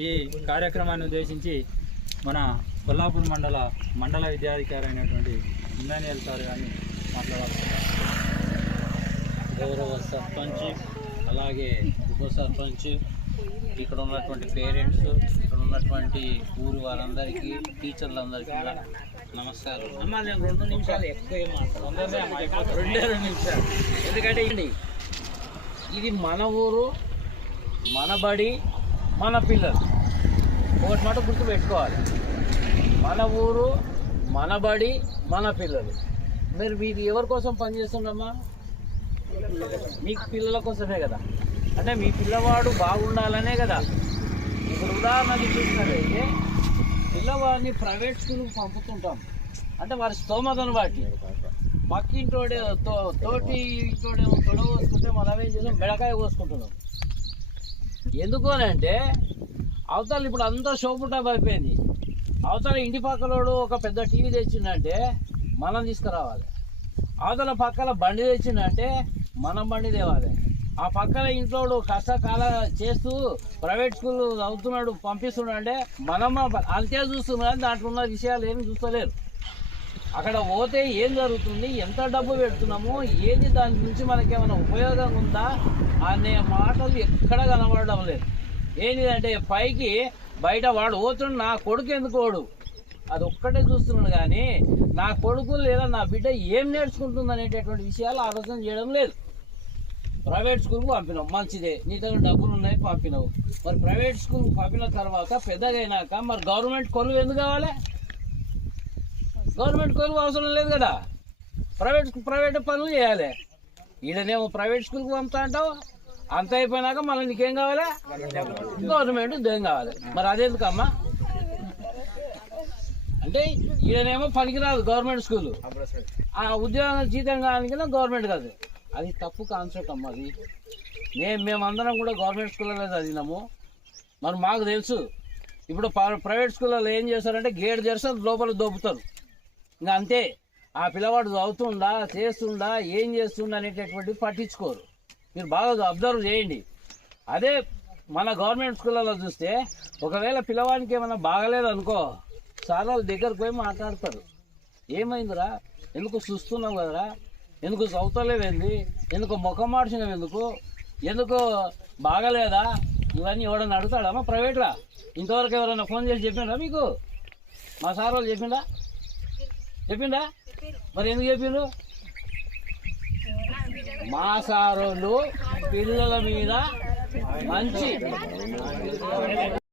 ఈ కార్యక్రమాన్ని ఉద్దేశించి మన కొల్లాపూర్ మండల విద్యాధికారి అయినటువంటి ఇందానియల్ సార్ గారిని మాట్లాడాలి. గౌరవ సర్పంచ్, అలాగే ఉప సర్పంచ్, ఇక్కడ ఉన్నటువంటి పేరెంట్స్, ఇక్కడ ఉన్నటువంటి ఊరు వారందరికీ, టీచర్లందరికీ నమస్కారం. అమ్మా, నేను 2 నిమిషాలు ఎక్కువ మాట్లాడుతున్నాను, 2 నిమిషాలు. ఎందుకంటే ఇది మన ఊరు, మన బడి, మన పిల్లలు. ఒకటి మాట గుర్తుపెట్టుకోవాలి, మన ఊరు, మన బడి, మన పిల్లలు. మీరు ఎవరి కోసం పనిచేస్తున్నామా? మీకు పిల్లల కోసమే కదా. అంటే మీ పిల్లవాడు బాగుండాలనే కదా. ఇప్పుడు ఉదాహరణకి చూసినట్లయితే పిల్లవాడిని ప్రైవేట్ స్కూల్కి పంపుతుంటాం, అంటే వారి స్తోమతను బట్టి. పక్కింటోడే తోటి ఇంటోడేమో తొడవ కోసుకుంటే మనం ఏం చేసాం, బెడకాయ కోసుకుంటున్నాం. ఎందుకు అని అంటే అవతల ఇప్పుడు అంతా షోపుటాప్ అయిపోయింది. అవతల ఇంటి పక్కలోడు ఒక పెద్ద టీవీ తెచ్చిందంటే మనం తీసుకురావాలి. అవతల పక్కల బండి తెచ్చిందంటే మనం బండి తేవాలి. ఆ పక్కన ఇంట్లో కష్టకాల చేస్తూ ప్రైవేట్ స్కూల్ చదువుతున్నాడు, పంపిస్తున్నాడు అంటే మనం అంతే చూస్తున్నాం. దాంట్లో ఉన్న విషయాలు ఏమి చూస్తలేరు. అక్కడ పోతే ఏం జరుగుతుంది, ఎంత డబ్బు పెడుతున్నాము, ఏది దాని నుంచి మనకేమైనా ఉపయోగం ఉందా అనే మాటలు ఎక్కడ కనబడడం లేదు. ఏంటిదంటే పైకి బయట వాడు పోతున్నాడు, నా కొడుకు ఎందుకు వాడు అది ఒక్కటే చూస్తున్నాడు, కానీ నా కొడుకు లేదా నా బిడ్డ ఏం నేర్చుకుంటుంది అనేటటువంటి విషయాలు ఆలోచన చేయడం లేదు. ప్రైవేట్ స్కూల్కి పంపినావు, మంచిదే, నీ దగ్గర డబ్బులు ఉన్నాయి, పంపినావు. మరి ప్రైవేట్ స్కూల్కి పంపిన తర్వాత పెద్దగా అయినాక మరి గవర్నమెంట్ కొలువు ఎందుకు కావాలి? గవర్నమెంట్ కొలువు అవసరం లేదు కదా. ప్రైవేట్ పనులు చేయాలి. ఈడనేమో ప్రైవేట్ స్కూల్కి పంపుతా అంటావు, అంత అయిపోయినాక మళ్ళీ నీకేం కావాలి? గవర్నమెంట్ దేం కావాలి. మరి అదెందుకమ్మా? అంటే ఈయనేమో పనికిరాదు గవర్నమెంట్ స్కూల్, ఆ ఉద్యోగం జీతం కానికి గవర్నమెంట్ కాదు. అది తప్పు కాన్సెప్ట్ అమ్మ. అది మేమందరం కూడా గవర్నమెంట్ స్కూల్లో చదివినాము. మరి మాకు తెలుసు. ఇప్పుడు ప్రైవేట్ స్కూళ్ళలో ఏం చేస్తారంటే గేట్ తెరిస్తే లోపల దోపుతారు, ఇంకా అంతే. ఆ పిల్లవాడు చదువుతుండా, చేస్తుండా, ఏం చేస్తుండా అనేటటువంటి పట్టించుకోరు. మీరు బాగా అబ్జర్వ్ చేయండి. అదే మన గవర్నమెంట్ స్కూళ్ళలో చూస్తే ఒకవేళ పిల్లవాడికి ఏమైనా బాగలేదు అనుకో, సార్ వాళ్ళ దగ్గరకు పోయి మాట్లాడతారు. ఏమైందిరా, ఎందుకు చూస్తున్నావు కదరా, ఎందుకు చదువుతలేవేంది, ఎందుకు ముఖం మార్చినవి, ఎందుకు బాగలేదా, ఇవన్నీ ఎవడన్నా అడుగుతాడమ్మా ప్రైవేట్లా? ఇంతవరకు ఎవరైనా ఫోన్ చేసి చెప్పిండ్రా మీకు? మా సార్ వాళ్ళు చెప్పిండా? మరి ఎందుకు చెప్పిండ్రు? మా సార్ వాళ్ళు పిల్లల మీద మంచి